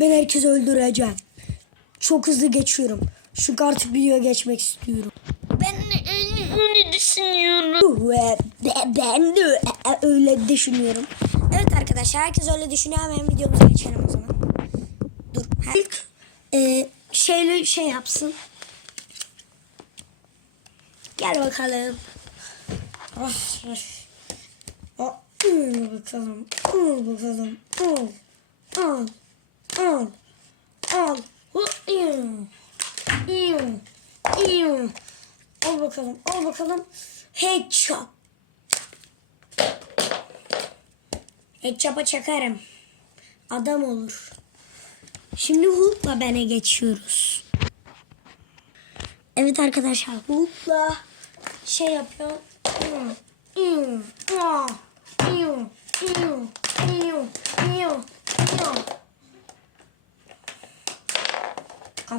Ben herkesi öldüreceğim. Çok hızlı geçiyorum. Çünkü artık videoya geçmek istiyorum. Ben öyle, düşünüyorum. Ve be- ben de öyle düşünüyorum. Evet arkadaşlar herkes öyle düşünüyor. Hemen videomuza geçelim o zaman. Dur. İlk e, şeyle şey yapsın. Gel bakalım. Ah. Ah, Al bakalım. Al bakalım. Al. Al. Al. Al. Hu, iyu. İyu. İyu. Al bakalım. Al bakalım. Headshot. Headshot'a çakarım. Adam olur. Şimdi Hulk'la bana geçiyoruz. Evet arkadaşlar Hulk'la şey yapıyor. İyu, ah, iyu,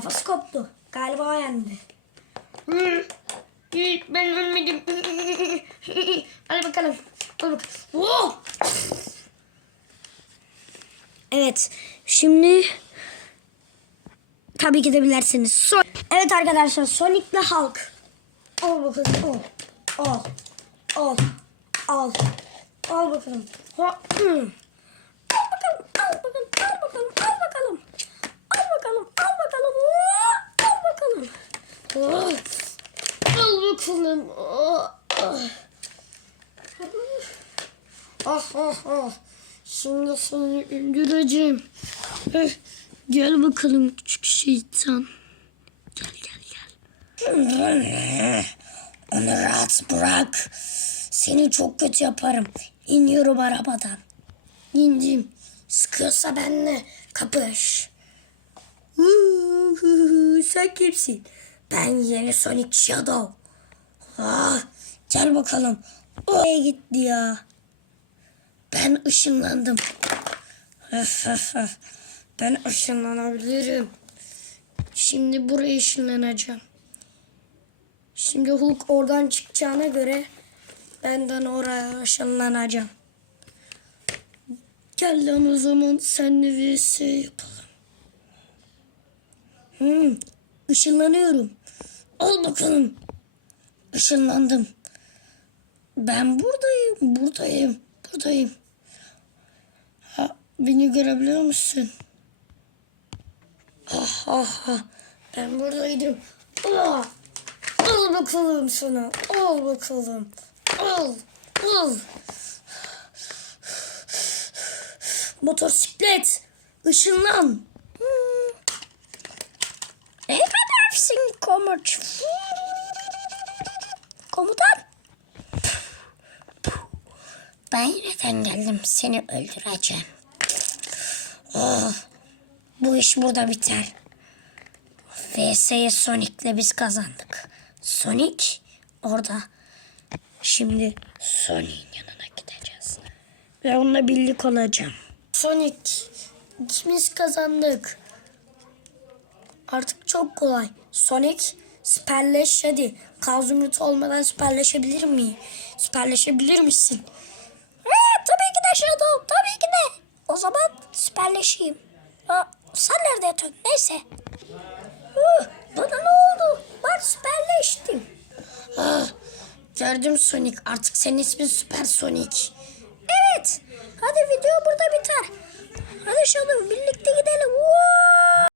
Kafası koptu. Galiba o yendi. Ben ölmedim. Hadi bakalım. Hadi bakalım. Evet. Şimdi tabii ki de bilirsiniz. Son evet arkadaşlar Sonic'le Hulk. Al bakalım. Al. Al. Al. Al. Al bakalım. Ha. hı. Al bakalım. Al bakalım. Al bakalım. Al bakalım. Al bakalım. Al bakalım. Oo, Al bakalım. Oh! Al bakalım. Oh! Ah. Ah ah. Şimdi seni öldüreceğim. Eh, Gel bakalım küçük şeytan. Gel gel gel. Onu rahat bırak. Seni çok kötü yaparım. İniyorum arabadan. İndim. Sıkıyorsa benle kapış. Sen kimsin? Ben yeni Sonic Shadow. Ah, gel bakalım. Oraya gitti ya. Ben ışınlandım. ben ışınlanabilirim. Şimdi buraya ışınlanacağım. Şimdi Hulk oradan çıkacağına göre benden oraya ışınlanacağım. Gel lan o zaman senle vs yapalım. Hmm, ışınlanıyorum. Al bakalım. Işınlandım. Ben buradayım, buradayım, buradayım. Ha, beni görebiliyor musun? Ah, ah, ah. Ben buradaydım. Ah. Al bakalım sana. Al bakalım. Al. Al. Motosiklet. Işınlan. Hmm. Komuç. Komutan. Ben yeniden geldim. Seni öldüreceğim. Oh, bu iş burada biter. VS'ye Sonic'le biz kazandık. Sonic orada. Şimdi Sonic'in yanına gideceğiz. Ve onunla birlik olacağım. Sonic ikimiz kazandık. Artık çok kolay. Sonic süperleş hadi. Kazumut olmadan süperleşebilir miyim? Süperleşebilir misin? Ha, tabii ki de Shadow. Tabii ki de. O zaman süperleşeyim. Ha, sen nerede yatıyorsun? Neyse. Huh, bana ne oldu? Ben süperleştim. Ah, gördüm Sonic. Artık senin ismin Süper Sonic. Evet. Hadi video burada biter. Hadi Shadow birlikte gidelim. Wow!